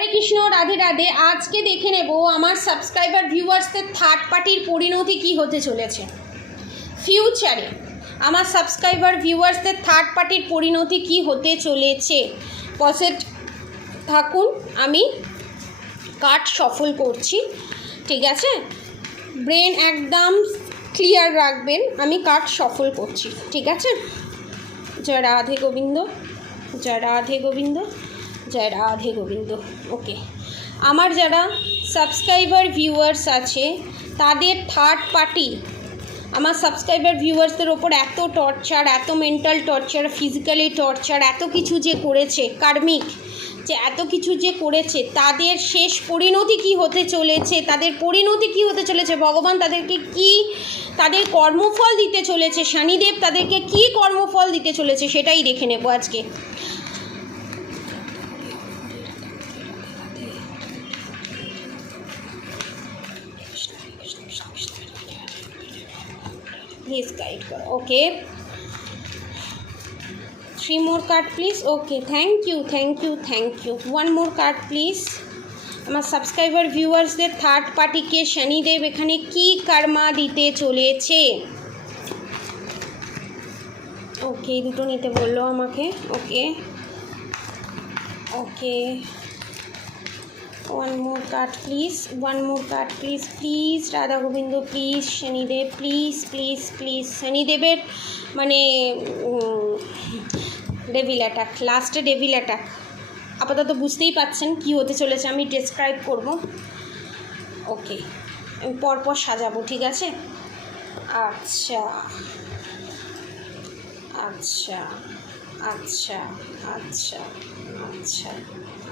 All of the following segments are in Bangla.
হরে কৃষ্ণ, রাধে রাধে। আজকে দেখে নেব আমার সাবস্ক্রাইবার ভিউয়ার্সদের থার্ড পার্টির পরিণতি কি হতে চলেছে। ফিউচারে আমার সাবস্ক্রাইবার ভিউয়ার্সদের থার্ড পার্টির পরিণতি কি হতে চলেছে। পসেট থাকুন, আমি কার্ড সফল করছি, ঠিক আছে? ব্রেন একদম ক্লিয়ার রাখবেন, আমি কার্ড সফল করছি, ঠিক আছে? জয় রাধে গোবিন্দ, জয় রাধে গোবিন্দ, জয় রাধে গোবিন্দ। ওকে, আমার যারা সাবস্ক্রাইবার ভিউয়ার্স আছে তাদের থার্ড পার্টি আমার সাবস্ক্রাইবার ভিউয়ার্সদের ওপর এত টর্চার, এত মেন্টাল টর্চার, ফিজিক্যালি টর্চার, এত কিছু যে করেছে, কার্মিক যে এত কিছু যে করেছে, তাদের শেষ পরিণতি কি হতে চলেছে, তাদের পরিণতি কি হতে চলেছে, ভগবান তাদেরকে কি তাদের কর্মফল দিতে চলেছে, শনিদেব তাদেরকে কি কর্মফল দিতে চলেছে, সেটাই দেখে নেব আজকে। প্লিজ গাইড করো। ওকে, 3 more card please. Okay, thank you, thank you, thank you. 1 more card please. আমার সাবস্ক্রাইবার ভিউয়ার্সদের থার্ড পার্টিকে শনিদেব এখানে কি কর্মা দিতে চলেছে। ওকে, দুটো নিতে বললো আমাকে। Okay okay, 1 more card please, 1 more card please, please Radha Gobinda, please Shanidev, please please please. শনিদেবের মানে ডেভিল অ্যাটাক, লাস্টে ডেভিল অ্যাটাক। আপাতত বুঝতেই পাচ্ছেন কি হতে চলেছে, আমি ডেসক্রাইব করব। ওকে, আমি পরপর সাজাবো, ঠিক আছে? আচ্ছা আচ্ছা আচ্ছা আচ্ছা আচ্ছা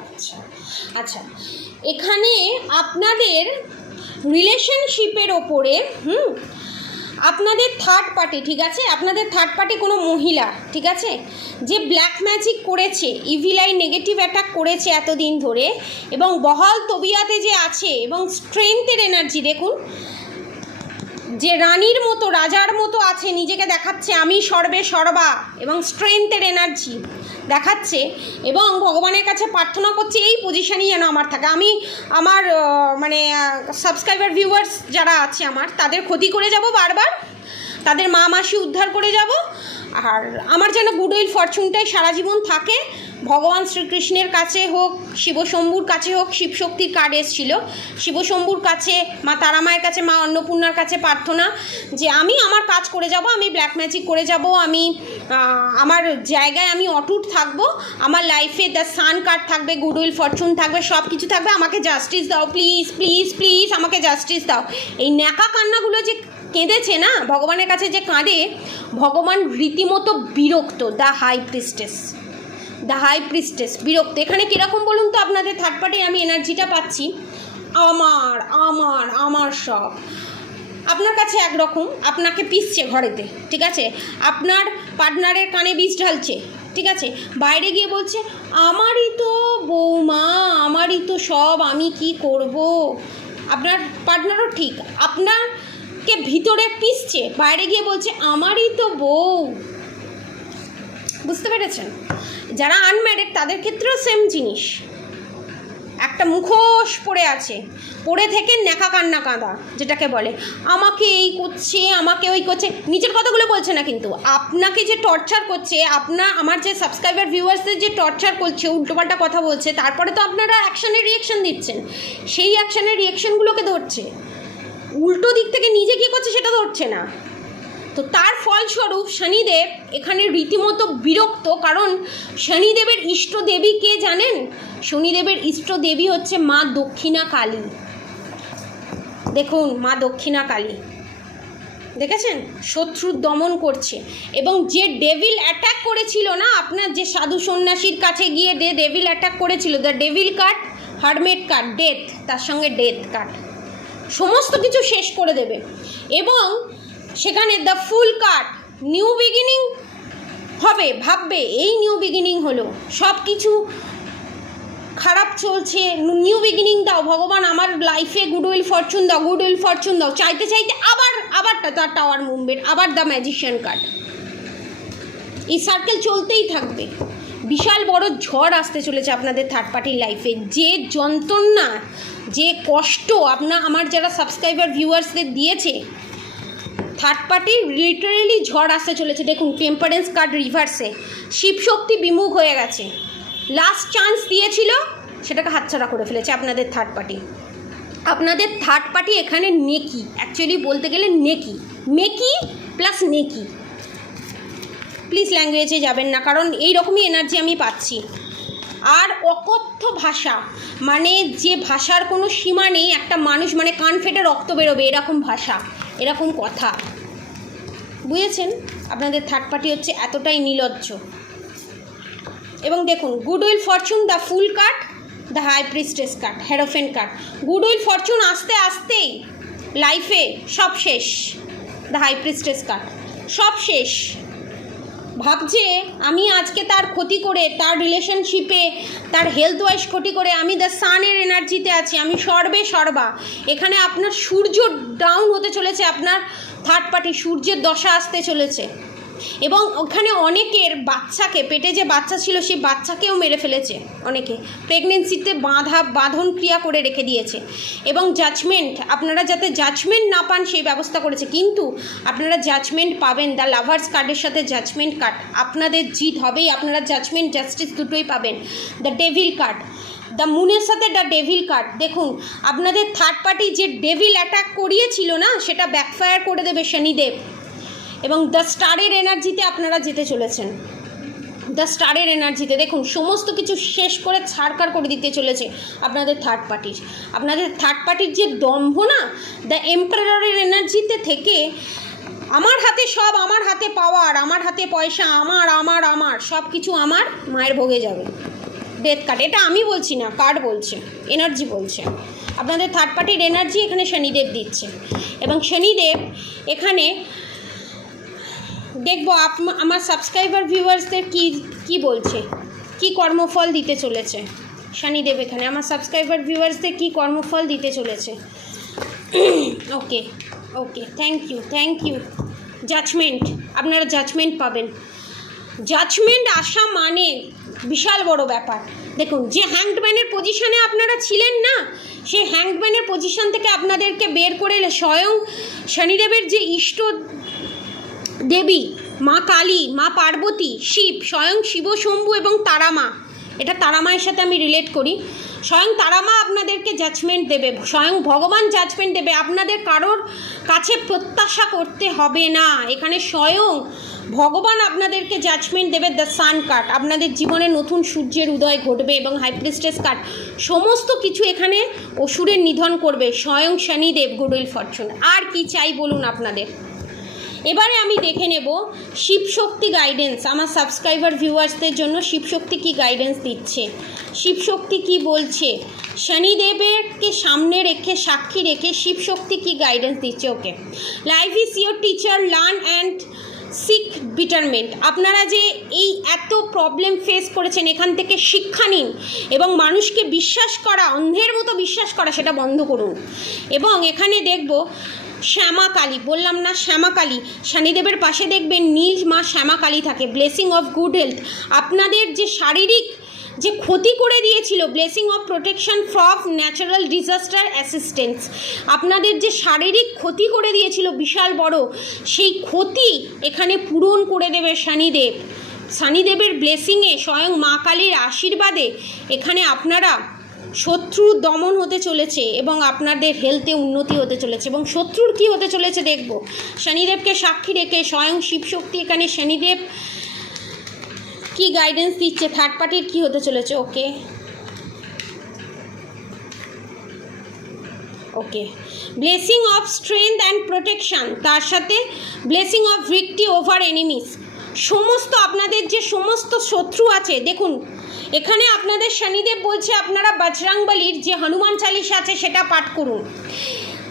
আচ্ছা আচ্ছা, এখানে আপনাদের রিলেশনশিপের ওপরে আপনাদের থার্ড পার্টি, ঠিক আছে? আপনাদের থার্ড পার্টি কোনো মহিলা, ঠিক আছে, যে ব্ল্যাক ম্যাজিক করেছে, ইভিল আই নেগেটিভ অ্যাটাক করেছে এতদিন ধরে, এবং বহাল তবিয়াতে যে আছে, এবং স্ট্রেংথের এনার্জি দেখুন, যে রানীর মতো, রাজার মতো আছে, নিজেকে দেখাচ্ছে আমি সর্বে সর্বা, এবং স্ট্রেংথের এনার্জি দেখাচ্ছে, এবং ভগবানের কাছে প্রার্থনা করছে এই পজিশানই যেন আমার থাকে। আমি আমার মানে সাবস্ক্রাইবার ভিউয়ার্স যারা আছে আমার, তাদের ক্ষতি করে যাব বারবার, তাদের মা মাসি উদ্ধার করে যাব, আর আমার যেন গুড উইল ফরচুনটাই সারা জীবন থাকে। ভগবান শ্রীকৃষ্ণের কাছে হোক, শিবশম্ভুর কাছে হোক, শিবশক্তির কার্ড এসেছিল, শিবশম্ভুর কাছে, মা তারামায়ের কাছে, মা অন্নপূর্ণার কাছে প্রার্থনা যে আমি আমার কাজ করে যাব, আমি ব্ল্যাক ম্যাজিক করে যাব, আমি আমার জায়গায় আমি অটুট থাকবো, আমার লাইফে দ্য সান কার্ড থাকবে, গুড উইল ফরচুন থাকবে, সব কিছু থাকবে, আমাকে জাস্টিস দাও প্লিজ প্লিজ প্লিজ, আমাকে জাস্টিস দাও। এই ন্যাকা কান্নাগুলো যে কেঁদেছে না, ভগবানের কাছে যে কাঁদে, ভগবান রীতিমতো বিরক্ত। The high priestess, the high priestess বিরক্ত। এখানে কীরকম বলুন তো, আপনাদের থার্ড পার্টি আমি এনার্জিটা পাচ্ছি, আমার আমার আমার সব আপনার কাছে একরকম, আপনাকে পিসছে ঘরেতে, ঠিক আছে? আপনার পার্টনারের কানে বীজ ঢালছে, ঠিক আছে? বাইরে গিয়ে বলছে আমারই তো বৌমা, আমারই তো সব, আমি কি করব। আপনার পার্টনারও ঠিক আপনারকে ভিতরে পিসছে, বাইরে গিয়ে বলছে আমারই তো বউ। বুঝতে পেরেছেন? যারা আনম্যারিড তাদের ক্ষেত্রেও সেম জিনিস, একটা মুখোশ পড়ে আছে, পড়ে থেকে ন্যাকা কান্না কাঁদা যেটাকে বলে, আমাকে এই করছে, আমাকে ওই করছে, নিজের কথাগুলো বলছে না, কিন্তু আপনাকে যে টর্চার করছে, আমার যে সাবস্ক্রাইবার ভিউয়ার্সদের যে টর্চার করছে, উল্টোপাল্টা কথা বলছে, তারপরে তো আপনারা অ্যাকশানের রিয়াকশান দিচ্ছেন, সেই অ্যাকশানের রিয়াকশানগুলোকে ধরছে, উল্টো দিক থেকে নিজে কী করছে সেটা ধরছে না। তো তার ফলস্বরূপ শনিদেব এখানে রীতিমতো বিরক্ত, কারণ শনিদেবের ইষ্ট দেবী কে জানেন? শনিদেবের ইষ্ট দেবী হচ্ছে মা দক্ষিণা কালী। দেখুন, মা দক্ষিণা কালী, দেখেছেন? শত্রু দমন করছে, এবং যে ডেভিল অ্যাটাক করেছিল না, আপনার যে সাধু সন্ন্যাসীর কাছে গিয়ে ডেভিল অ্যাটাক করেছিল, the devil card, hermit card, death, তার সঙ্গে ডেথ কার্ড, সমস্ত কিছু শেষ করে দেবে। এবং সেখানে the fool card, new beginning হবে, ভাববে এই নিউ বিগিনিং হলো, সব কিছু খারাপ চলছে, নিউ বিগিনিং দাও ভগবান, আমার লাইফে গুড উইল ফরচুন দাও, গুড উইল ফরচুন দাও, চাইতে চাইতে আবার তার টাওয়ার মুভমেন্ট, আবার দ্য ম্যাজিশিয়ান কার্ড। এই সার্কেল চলতেই থাকবে। বিশাল বড় ঝড় আসতে চলেছে আপনাদের থার্ড পার্টির লাইফে। যে যন্ত্রণা, যে কষ্ট আমার যারা সাবস্ক্রাইবার ভিউয়ার্সদের দিয়েছে, থার্ড পার্টির লিটারেলি ঝড় আসতে চলেছে। দেখুন টেম্পারেন্স কার্ড রিভার্সে, শিবশক্তি বিমুখ হয়ে গেছে। লাস্ট চান্স দিয়েছিল, সেটাকে হাতছাড়া করে ফেলেছে আপনাদের থার্ড পার্টি। আপনাদের থার্ড পার্টি এখানে নেকি, অ্যাকচুয়ালি বলতে গেলে নেকি, মেকি প্লাস নেকি। প্লিজ ল্যাঙ্গুয়েজে যাবেন না, কারণ এই রকমই এনার্জি আমি পাচ্ছি। আর অকথ্য ভাষা, মানে যে ভাষার কোনো সীমা নেই, একটা মানুষ মানে কান ফেটে রক্ত বেরোবে এরকম ভাষা, এরকম কথা, বুঝেছেন? আপনাদের থার্ড পার্টি হচ্ছে এতটাই নির্লজ্জ। এবং দেখুন goodwill fortune, the fool card, the high priestess card, hierophant card. Goodwill fortune আসতে আসতেই লাইফে সব শেষ। দ্য হাই প্রিস্টেস কার্ড, সব শেষ। ভাবছে আমি আজকে তার ক্ষতি করে, তার রিলেশনশিপে, তার হেলথ ওয়াইজ ক্ষতি করে আমি দ্য সানের এনার্জিতে আছি, আমি সর্বে সর্বা। এখানে আপনার সূর্য ডাউন হতে চলেছে, আপনার থার্ড পার্টি সূর্যের দশা আসতে চলেছে। এবং ওখানে অনেকের বাচ্চাকে, পেটে যে বাচ্চা ছিল সেই বাচ্চাকেও মেরে ফেলেছে, অনেকে প্রেগনেন্সিতে বাঁধন ক্রিয়া করে রেখে দিয়েছে। এবং জাজমেন্ট, আপনারা যাতে জাজমেন্ট না পান সেই ব্যবস্থা করেছে, কিন্তু আপনারা জাজমেন্ট পাবেন। দ্য লাভার্স কার্ডের সাথে জাজমেন্ট কার্ড, আপনাদের জিত হবেই, আপনারা জাজমেন্ট জাস্টিস দুটোই পাবেন। দ্য ডেভিল কার্ড, দ্য মুনের সাথে দ্য ডেভিল কার্ড। দেখুন আপনাদের থার্ড পার্টি যে ডেভিল অ্যাটাক করিয়েছিল না, সেটা ব্যাকফায়ার করে দেবে শনিদেব। এবং দ্য স্টারের এনার্জিতে আপনারা যেতে চলেছেন। দ্য স্টারের এনার্জিতে দেখুন সমস্ত কিছু শেষ করে ছাড়খাড় করে দিতে চলেছে আপনাদের থার্ড পার্টির। আপনাদের থার্ড পার্টির যে দম্ভ না, দ্য এম্পারারের এনার্জিতে থেকে আমার হাতে সব, আমার হাতে পাওয়ার, আমার হাতে পয়সা, আমার আমার আমার সব কিছু আমার মায়ের ভোগে যাবে। ডেথ কার্ড, এটা আমি বলছি না, কার্ড বলছে, এনার্জি বলছে। আপনাদের থার্ড পার্টির এনার্জি এখানে শনিদেব দিচ্ছে। এবং শনিদেব এখানে দেখবো আমার সাবস্ক্রাইবার ভিউয়ার্সদের কি বলছে, কি কর্মফল দিতে চলেছে শনিদেব এখানে। আমার সাবস্ক্রাইবার ভিউয়ার্সদের কি কর্মফল দিতে চলেছে। Okay okay, thank you. Judgement, আপনারা জাজমেন্ট পাবেন। জাজমেন্ট আসা মানে বিশাল বড় ব্যাপার। দেখুন যে হ্যাংডম্যানের পজিশনে আপনারা ছিলেন না, সেই হ্যাংডম্যানের পজিশন থেকে আপনাদেরকে বের করে স্বয়ং শনিদেবের যে ইষ্ট দেবী মা কালী, মা পার্বতী, শিব, স্বয়ং শিব শম্ভু এবং তারামা, এটা তারামায়ের সাথে আমি রিলেট করি। স্বয়ং তারামা আপনাদেরকে জাজমেন্ট দেবে, স্বয়ং ভগবান জাজমেন্ট দেবে। আপনাদের কারোর কাছে প্রত্যাশা করতে হবে না, এখানে স্বয়ং ভগবান আপনাদেরকে জাজমেন্ট দেবে। দ্য সান কার্ড, আপনাদের জীবনে নতুন সূর্যের উদয় ঘটবে। এবং হাই প্রিস্টেস কার্ড, সমস্ত কিছু এখানে অসুরের নিধন করবে স্বয়ং শনিদেব। গুডউইল ফরচুন, আর কি চাই বলুন আপনাদের। এবারে আমি দেখে নেব শিবশক্তি গাইডেন্স, আমার সাবস্ক্রাইবার ভিউয়ার্সদের জন্য শিবশক্তি কি গাইডেন্স দিচ্ছে, শিবশক্তি কি বলছে, শনিদেবকে সামনে রেখে, সাক্ষী রেখে শিবশক্তি কি গাইডেন্স দিচ্ছে। Okay, life is your teacher, learn and seek betterment. আপনারা যে এই এত প্রবলেম ফেস করেছেন, এখান থেকে শিক্ষা নিন এবং মানুষকে বিশ্বাস করা, অন্ধের মতো বিশ্বাস করা, সেটা বন্ধ করুন। এবং এখানে দেখব শ্যামা কালী, বললাম না শ্যামা কালী, শনিদেবের পাশে দেখবেন নীল মা শ্যামা কালী থাকে। ব্লেসিং অফ গুড হেলথ, আপনাদের যে শারীরিক যে ক্ষতি করে দিয়েছিল, blessing of protection from natural disaster assistance, আপনাদের যে শারীরিক ক্ষতি করে দিয়েছিল বিশাল বড়, সেই ক্ষতি এখানে পূরণ করে দেবে শনিদেব। শনিদেবের ব্লেসিংয়ে, স্বয়ং মা কালীর আশীর্বাদে এখানে আপনারা শত্রু দমন হতে চলেছে এবং আপনাদের হেলথে উন্নতি হতে চলেছে। এবং শত্রুর কি হতে চলেছে দেখব, শনিদেবকে সাক্ষী রেখে স্বয়ং শিবশক্তি এখানে শনিদেব কি গাইডেন্স দিচ্ছে, থার্ড পার্টির কি হতে চলেছে। Okay okay, blessing of strength and protection, তার সাথে blessing of victory over enemies. সমস্ত আপনাদের যে সমস্ত শত্রু আছে, দেখুন এখানে আপনাদের শনিদেব বলছে আপনারা বজরংবলীর যে হনুমান চালিসা আছে সেটা পাঠ করুন,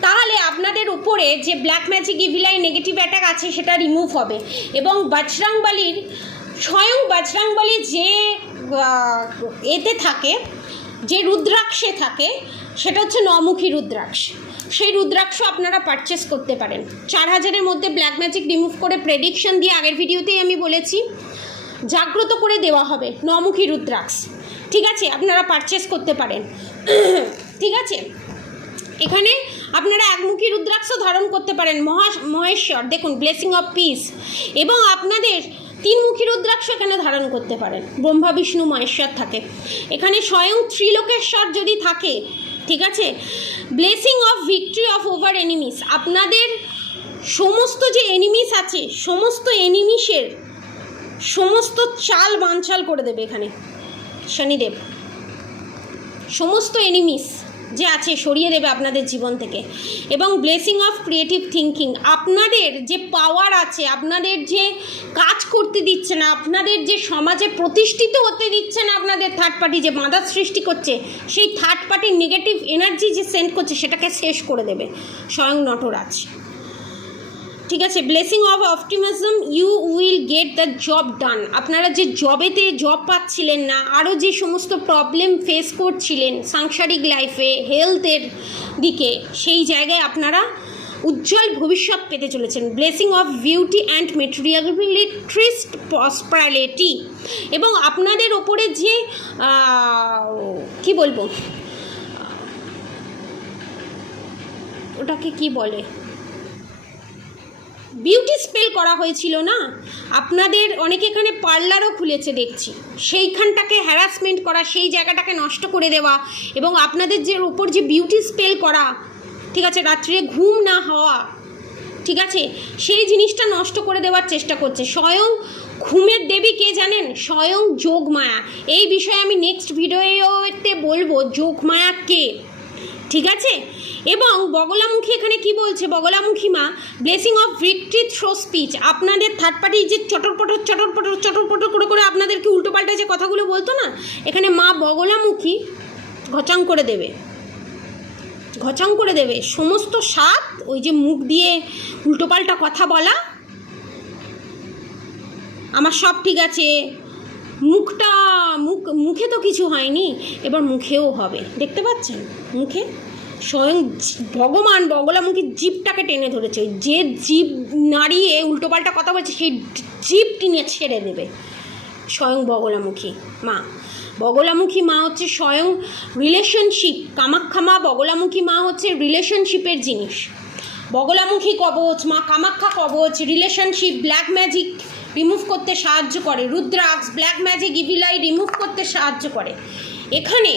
তাহলে আপনাদের উপরে যে black magic, evil eye, negative attack আছে সেটা রিমুভ হবে। এবং বজরংবলীর, স্বয়ং বজরংবলী যে এতে থাকে, যে রুদ্রাক্ষে থাকে, সেটা হচ্ছে নমুখী রুদ্রাক্ষ। সেই রুদ্রাক্ষ আপনারা পারচেস করতে পারেন 4000-এর মধ্যে। ব্ল্যাক ম্যাজিক রিমুভ করে প্রেডিকশন দিয়ে আগের ভিডিওতেই আমি বলেছি জাগ্রত করে দেওয়া হবে নমুখী রুদ্রাক্ষ। ঠিক আছে, আপনারা পারচেস করতে পারেন। ঠিক আছে, এখানে আপনারা একমুখী রুদ্রাক্ষ ধারণ করতে পারেন, মহেশ্বর দেখুন ব্লেসিং অফ পিস, এবং আপনাদের তিনমুখী রুদ্রাক্ষ এখানে ধারণ করতে পারেন, ব্রহ্মা বিষ্ণু মহেশ্বর থাকে এখানে, স্বয়ং ত্রিলোকেশ্বর যদি থাকে। ঠিক আছে, blessing of victory of over enemies, আপনাদের সমস্ত যে এনিমিস আছে সমস্ত এনিমিসের সমস্ত চাল বানচাল করে দেবে এখানে শনিদেব, সমস্ত এনিমিস যে আছে সরিয়ে দেবে আপনাদের জীবন থেকে। এবং ব্লেসিং অফ ক্রিয়েটিভ থিঙ্কিং, আপনাদের যে পাওয়ার আছে, আপনাদের যে কাজ করতে দিচ্ছে না, আপনাদের যে সমাজে প্রতিষ্ঠিত হতে দিচ্ছে না, আপনাদের থার্ড পার্টি যে বাধা সৃষ্টি করছে, সেই থার্ড পার্টির নেগেটিভ এনার্জি যে সেন্ড করছে সেটাকে শেষ করে দেবে স্বয়ং নটরাজ। ঠিক আছে, blessing of optimism, you will get the job done, আপনারা যে জবেতে জব পাচ্ছিলেন না, আরও যে সমস্ত প্রবলেম ফেস করছিলেন সাংসারিক লাইফে, হেলথের দিকে, সেই জায়গায় আপনারা উজ্জ্বল ভবিষ্যৎ পেতে চলেছেন। Blessing of beauty and materialist prosperity, এবং আপনাদের ওপরে যে কি বলবো ওটাকে কি বলে, বিউটি স্পেল করা হয়েছিল না আপনাদের, অনেকে এখানে পার্লারও খুলেছে দেখছি, সেইখানটাকে হ্যারাসমেন্ট করা, সেই জায়গাটাকে নষ্ট করে দেওয়া, এবং আপনাদের যে ওপর যে বিউটি স্পেল করা, ঠিক আছে, রাত্রে ঘুম না হওয়া, ঠিক আছে, সেই জিনিসটা নষ্ট করে দেওয়ার চেষ্টা করছে স্বয়ং ঘুমের দেবী কে জানেন? স্বয়ং যোগমায়া। এই বিষয়ে আমি নেক্সট ভিডিওতে বলবো যোগমায়া কে। ঠিক আছে, এবং বগলামুখী এখানে কি বলছে বগলামুখী মা, blessing of victory through speech, আপনাদের থার্ড পার্টি যে চটরপটর করে আপনাদেরকে উল্টোপাল্টা যে কথাগুলো বলতো না, এখানে মা বগলামুখী ঘচাং করে দেবে, ঘচাং করে দেবে সমস্ত সাত, ওই যে মুখ দিয়ে উল্টোপাল্টা কথা বলা, আমার সব ঠিক আছে, মুখে তো কিছু হয়নি, এবার মুখেও হবে, দেখতে পাচ্ছেন মুখে স্বয়ং ভগবান বগলামুখী জিভটাকে টেনে ধরেছে, যে জিভ নাড়িয়ে উল্টোপাল্টা কথা বলছে সেই জিভ টেনে ছেড়ে দেবে স্বয়ং বগলামুখী মা। বগলামুখী মা হচ্ছে স্বয়ং রিলেশনশিপ, কামাখ্যা মা বগলামুখী মা হচ্ছে রিলেশনশিপের জিনিস। বগলামুখী কবচ, মা কামাখ্যা কবচ, রিলেশনশিপ, ব্ল্যাক ম্যাজিক রিমুভ করতে সাহায্য করে, rudraksha black magic evil I remove করতে সাহায্য করে। এখানে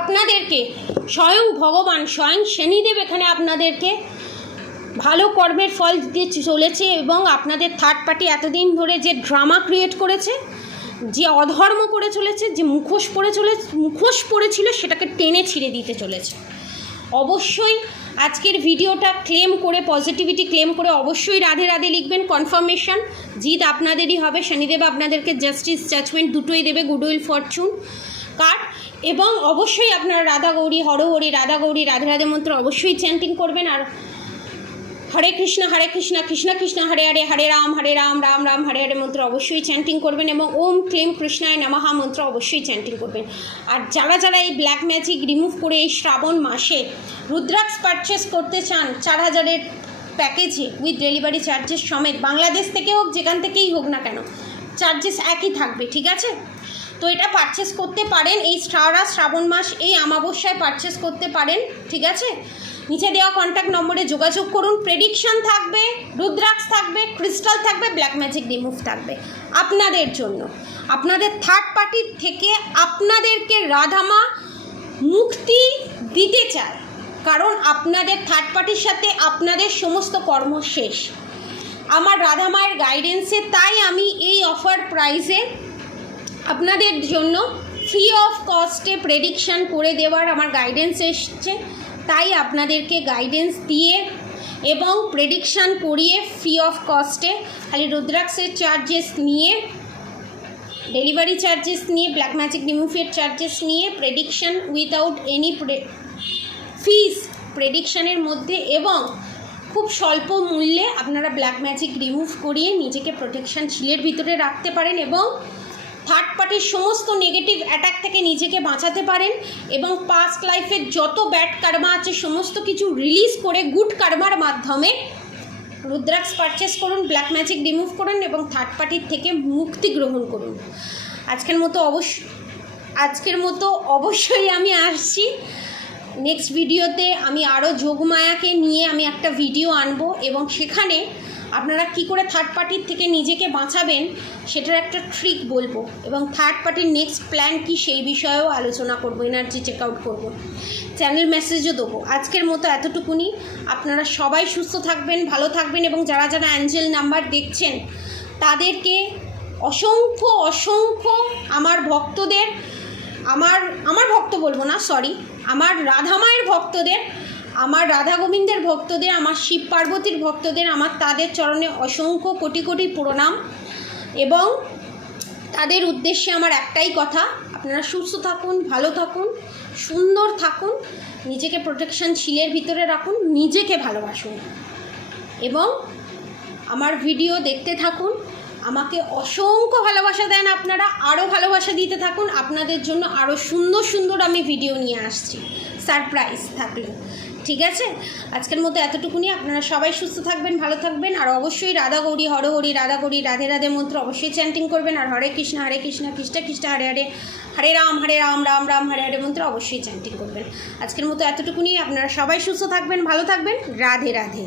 আপনাদেরকে স্বয়ং ভগবান, স্বয়ং শনিদেব এখানে আপনাদেরকে ভালো কর্মের ফল দিতে চলেছে, এবং আপনাদের থার্ড পার্টি এতদিন ধরে যে ড্রামা ক্রিয়েট করেছে, যে অধর্ম করে চলেছে, যে মুখোশ পড়েছিল সেটাকে টেনে ছিঁড়ে দিতে চলেছে। অবশ্যই আজকের ভিডিওটা ক্লেম করে, পজিটিভিটি ক্লেম করে অবশ্যই রাধে রাধে লিখবেন। কনফার্মেশন জিত আপনাদেরই হবে, শনিদেব আপনাদেরকে জাস্টিস জাজমেন্ট দুটোই দেবে, গুডউইল ফরচুন কার্ড। এবং অবশ্যই আপনারা রাধা গৌরী হরহরি, রাধা গৌরী রাধে রাধে মন্ত্র অবশ্যই চ্যান্টিং করবেন, আর হরে কৃষ্ণ কৃষ্ণ কৃষ্ণ হরে হরে, হরে রাম রাম রাম হরে হরে মন্ত্র অবশ্যই চ্যান্টিং করবেন, এবং ওম ক্লিম কৃষ্ণায় নমঃ মন্ত্র অবশ্যই চ্যান্টিং করবেন। আর যারা এই ব্ল্যাক ম্যাজিক রিমুভ করে এই শ্রাবণ মাসে রুদ্রাক্ষ পারচেস করতে চান 4000-এর প্যাকেজে উইথ ডেলিভারি চার্জেস সমেত, বাংলাদেশ থেকে হোক যেখান থেকেই হোক না কেন চার্জেস একই থাকবে। ঠিক আছে, তো এটা পারচেস করতে পারেন, এই সারা শ্রাবণ মাস এই অমাবস্যায় পারচেস করতে পারেন। ঠিক আছে, নিচে দেওয়া কন্ট্যাক্ট নম্বরে যোগাযোগ করুন। প্রেডিকশান থাকবে, রুদ্রাক্ষ থাকবে, ক্রিস্টাল থাকবে, ব্ল্যাক ম্যাজিক রিমুভ থাকবে আপনাদের জন্য। আপনাদের থার্ড পার্টির থেকে আপনাদেরকে রাধামা মুক্তি দিতে চায়, কারণ আপনাদের থার্ড পার্টির সাথে আপনাদের সমস্ত কর্ম শেষ আমার রাধামায়ের গাইডেন্সে। তাই আমি এই অফার প্রাইসে আপনাদের জন্য ফ্রি অফ কস্টে প্রেডিকশান করে দেওয়ার আমার গাইডেন্স এসছে, তাই আপনাদেরকে গাইডেন্স দিয়ে এবং প্রেডিকশান করিয়ে ফ্রি অফ কস্টে, খালি রুদ্রাক্ষের চার্জেস নিয়ে, ডেলিভারি চার্জেস নিয়ে, ব্ল্যাক ম্যাজিক রিমুভের চার্জেস নিয়ে, প্রেডিকশান উইথাউট এনি ফিস প্রেডিকশানের মধ্যে, এবং খুব স্বল্প মূল্যে আপনারা ব্ল্যাক ম্যাজিক রিমুভ করিয়ে নিজেকে প্রোটেকশান শিলের ভিতরে রাখতে পারেন, এবং থার্ড পার্টির সমস্ত নেগেটিভ অ্যাটাক থেকে নিজেকে বাঁচাতে পারেন, এবং পাস্ট লাইফের যত ব্যাড কার্মা আছে সমস্ত কিছু রিলিজ করে গুড কার্মার মাধ্যমে রুদ্রাক্ষ পারচেস করুন, ব্ল্যাক ম্যাজিক রিমুভ করুন এবং থার্ড পার্টির থেকে মুক্তি গ্রহণ করুন। আজকের মতো অবশ্যই আমি আসছি। নেক্সট ভিডিওতে আমি আরও যোগমায়াকে নিয়ে আমি একটা ভিডিও আনবো এবং সেখানে আপনারা কি করে থার্ড পার্টির থেকে নিজেকে বাঁচাবেন সেটার একটা ট্রিক বলবো এবং থার্ড পার্টির নেক্সট প্ল্যান কি সেই বিষয়েও আলোচনা করবো, এনার্জি চেক আউট করবো, চ্যানেল মেসেজও দেবো। আজকের মতো এতটুকুনি। আপনারা সবাই সুস্থ থাকবেন, ভালো থাকবেন এবং যারা যারা অ্যাঞ্জেল নাম্বার দেখছেন তাদেরকে অসংখ্য অসংখ্য আমার ভক্তদের, আমার ভক্ত বলবো না, সরি, আমার রাধামায়ের ভক্তদের, আমার রাধা গোবিন্দের ভক্তদের, আমার শিব পার্বতীর ভক্তদের, আমার তাদের চরণে অসংখ্য কোটি কোটি প্রণাম এবং তাদের উদ্দেশ্যে আমার একটাই কথা, আপনারা সুস্থ থাকুন, ভালো থাকুন, সুন্দর থাকুন, নিজেকে প্রোটেকশন শিলের ভিতরে রাখুন, নিজেকে ভালোবাসুন এবং আমার ভিডিও দেখতে থাকুন। আমাকে অসংখ্য ভালোবাসা দেন আপনারা, আরও ভালোবাসা দিতে থাকুন। আপনাদের জন্য আরও সুন্দর সুন্দর আমি ভিডিও নিয়ে আসছি, সারপ্রাইজ থাকলেও। ঠিক আছে, আজকের মতো এতটুকুনি। আপনারা সবাই সুস্থ থাকবেন, ভালো থাকবেন আর অবশ্যই রাধা গৌরী হর হরি, রাধা গৌরী রাধে রাধে মন্ত্র অবশ্যই চ্যান্টিং করবেন আর হরে কৃষ্ণ কৃষ্ণ কৃষ্ণ হরে হরে, হরে রাম রাম রাম হরে হরে মন্ত্র অবশ্যই চ্যান্টিং করবেন। আজকের মতো এতটুকুনি। আপনারা সবাই সুস্থ থাকবেন, ভালো থাকবেন, রাধে রাধে।